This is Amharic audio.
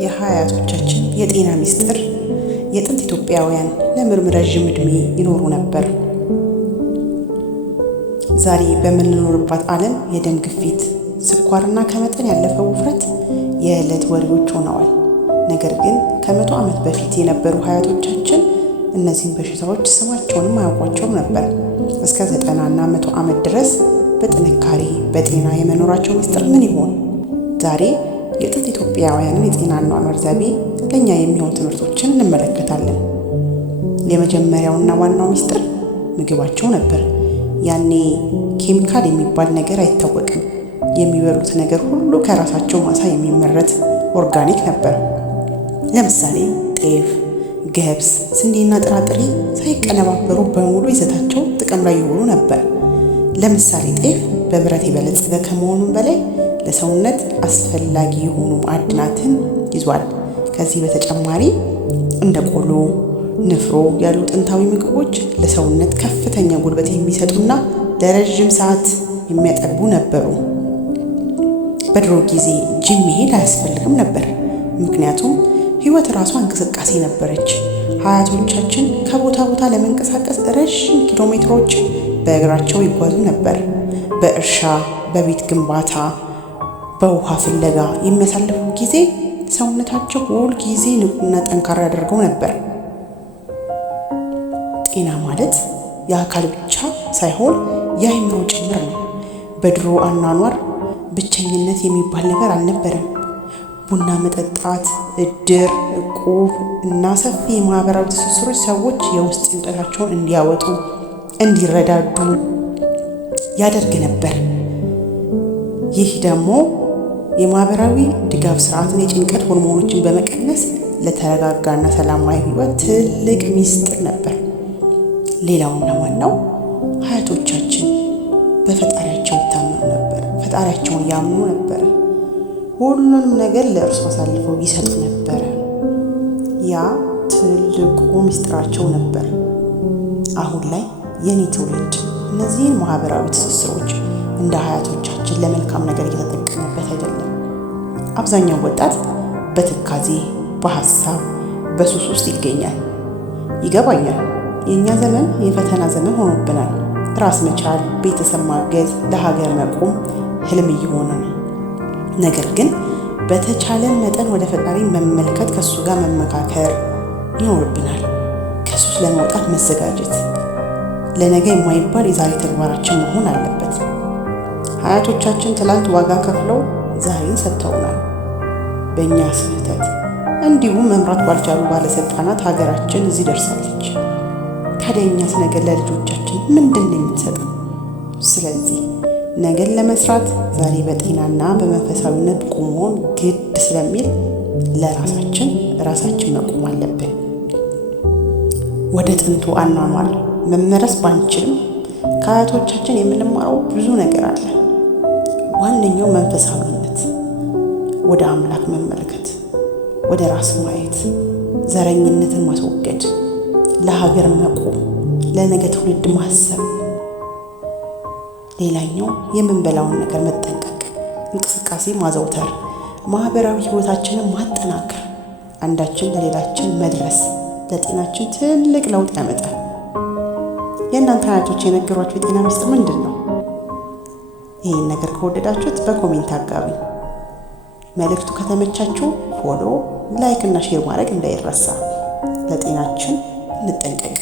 የሀያቶቻችን የጤና ሚስጥር የጥንት ኢትዮጵያውያን ለምርም ረዥም ዕድሜ ይኖሩ ነበር። ዛሬ በምንኖርባት ዓለም የደም ግፊት፣ ስኳርና ከመጠን ያለፈ ውፍረት የዕለት ወሬዎች ሆነዋል። ነገር ግን ከ100 ዓመት በፊት የነበሩ ሀያቶቻችን እነዚህን በሽታዎች ስማቸውንም አያውቋቸውም ነበር። እስከ 90 እና 100 ዓመት ድረስ በጥንካሬ በጤና የመኖራቸው ሚስጥር ምን ይሆን? ዛሬ የጥንት ኢትዮጵያውያንን የጤና አኗኗር ዘይቤ ለእኛ የሚሆኑ ትምህርቶችን እንመለከታለን። የመጀመሪያውና ዋናው ሚስጥር ምግባቸው ነበር። ያኔ ኬሚካል የሚባል ነገር አይታወቅም። የሚበሉት ነገር ሁሉ ከራሳቸው ማሳ የሚመረት ኦርጋኒክ ነበር። ለምሳሌ ጤፍ፣ ገብስ፣ ስንዴና ጥራጥሬ ሳይቀነባበሩ በሙሉ ይዘታቸው ጥቅም ላይ ይውሉ ነበር። ለምሳሌ ጤፍ በብረት የበለጸገ ከመሆኑም በላይ ለሰውነት አስፈላጊ የሆኑ ማዕድናትን ይዟል። ከዚህ በተጨማሪ እንደ ቆሎ፣ ንፍሮ ያሉ ጥንታዊ ምግቦች ለሰውነት ከፍተኛ ጉልበት የሚሰጡና ለረዥም ሰዓት የሚያጠግቡ ነበሩ። በድሮ ጊዜ ጂም መሄድ አያስፈልግም ነበር፣ ምክንያቱም ሕይወት ራሷ እንቅስቃሴ ነበረች። ሀያቶቻችን ከቦታ ቦታ ለመንቀሳቀስ ረዥም ኪሎ ሜትሮችን በእግራቸው ይጓዙ ነበር። በእርሻ፣ በቤት ግንባታ፣ በውሃ ፍለጋ የሚያሳልፉ ጊዜ ሰውነታቸው ሁል ጊዜ ንቁና ጠንካራ ያደርገው ነበር። ጤና ማለት የአካል ብቻ ሳይሆን የአእምሮ ጭምር ነው። በድሮ አኗኗር ብቸኝነት የሚባል ነገር አልነበረም። ቡና መጠጣት፣ እድር፣ እቁብ እና ሰፊ የማህበራዊ ትስስሮች ሰዎች የውስጥ ጭንቀታቸውን እንዲያወጡ፣ እንዲረዳዱ ያደርግ ነበር። ይህ ደግሞ የማህበራዊ ድጋፍ ስርዓትን የጭንቀት ሆርሞኖችን በመቀነስ ለተረጋጋና ሰላማዊ ህይወት ትልቅ ሚስጥር ነበር። ሌላውና ዋናው ሀያቶቻችን በፈጣሪያቸው ይታመኑ ነበር። ፈጣሪያቸውን ያምኑ ነበር። ሁሉንም ነገር ለእርሱ አሳልፈው ይሰጡ ነበረ። ያ ትልቁ ሚስጥራቸው ነበር። አሁን ላይ የኔ ትውልድ እነዚህን ማህበራዊ ትስስሮች እንደ ሀያቶቻችን ለመልካም ነገር እየተጠቀመበት አይደለም። አብዛኛው ወጣት በትካዜ፣ በሀሳብ፣ በሱስ ውስጥ ይገኛል። ይገባኛል። የእኛ ዘመን የፈተና ዘመን ሆኖብናል። ራስ መቻል፣ ቤተሰብ ማገዝ፣ ለሀገር መቆም ህልም እየሆነ ነው። ነገር ግን በተቻለን መጠን ወደ ፈጣሪ መመልከት፣ ከእሱ ጋር መመካከር ይኖርብናል። ከሱስ ለመውጣት መዘጋጀት ለነገ የማይባል የዛሬ ተግባራችን መሆን አለበት። ሀያቶቻችን ትላንት ዋጋ ከፍለው ዛሬን ሰጥተውናል በእኛ ስህተት። እንዲሁም መምራት ባልቻሉ ባለስልጣናት ሀገራችን እዚህ ደርሳለች። ታዲያ እኛስ ነገር ለልጆቻችን ምንድን ነው የምንሰጠው? ስለዚህ ነገን ለመስራት ዛሬ በጤናና በመንፈሳዊነት ቆመን ግድ ስለሚል ለራሳችን መቆም አለብን። ወደ ጥንቱ አኗኗር መመለስ ባንችልም ከአያቶቻችን የምንማረው ብዙ ነገር አለ። ዋነኛው መንፈሳዊነት፣ ወደ አምላክ መመልከት፣ ወደ ራስ ማየት፣ ዘረኝነትን ማስወገድ፣ ለሀገር መቆም፣ ለነገ ትውልድ ማሰብ። ሌላኛው የምንበላውን ነገር መጠንቀቅ፣ እንቅስቃሴ ማዘውተር፣ ማህበራዊ ህይወታችንን ማጠናከር፣ አንዳችን ለሌላችን መድረስ ለጤናችን ትልቅ ለውጥ ያመጣል። የእናንተ አያቶች የነገሯችሁ የጤና ሚስጥር ምንድን ነው? ይህን ነገር ከወደዳችሁት በኮሜንት አጋቢ። መልእክቱ ከተመቻችሁ ፎሎ፣ ላይክ እና ሼር ማድረግ እንዳይረሳ። ለጤናችን እንጠንቀቅ።